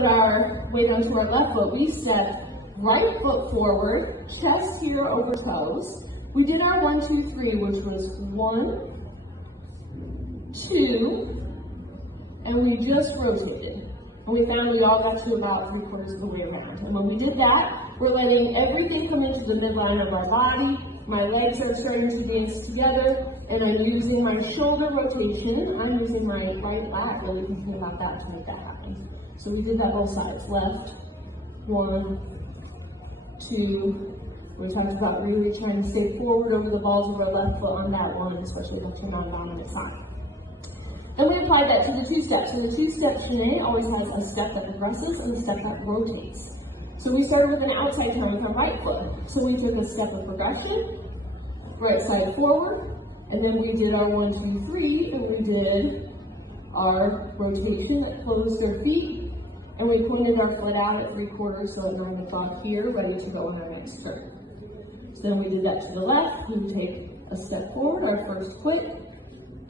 Our weight onto our left foot, we step right foot forward, chest here over toes. We did our 1, 2, 3, which was 1, 2, and we just rotated. And we found we all got to about 3/4 of the way around. And when we did that, we're letting everything come into the midline of our body. My legs are starting to dance together, and I'm using my shoulder rotation. I'm using my right lat, really thinking about that to make that happen. So we did that both sides. Left, 1, 2. We talked about really trying to stay forward over the balls of our left foot on that one, especially if that's your non-dominant side. Then we applied that to the 2 steps. And the 2-step chaine always has a step that progresses and a step that rotates. So we started with an outside turn with our right foot. So we took a step of progression, right side forward, and then we did our 1, 2, 3, and we did our rotation that closed our feet, and we pointed our foot out at 3/4, so at 9 o'clock here, ready to go on our next turn. So then we did that to the left. We would take a step forward, our first quick.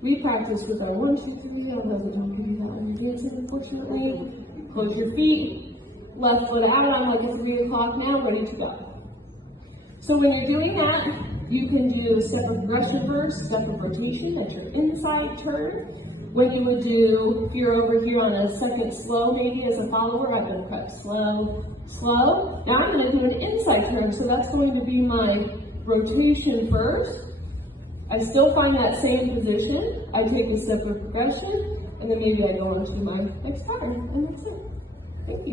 We practiced with our 1, 2, 3. I don't know if I don't give you that when you're dancing, unfortunately. Close your feet, left foot out. I'm like at 3 o'clock now, ready to go. So when you're doing that, you can do a step of progression first, step of rotation, that's your inside turn. When you would do, if you're over here on a second slow, maybe as a follower, I'm going to prep slow, slow. Now I'm going to do an inside turn, so that's going to be my rotation first. I still find that same position. I take a step of progression, and then maybe I go on to my next pattern, and that's it. Thank you.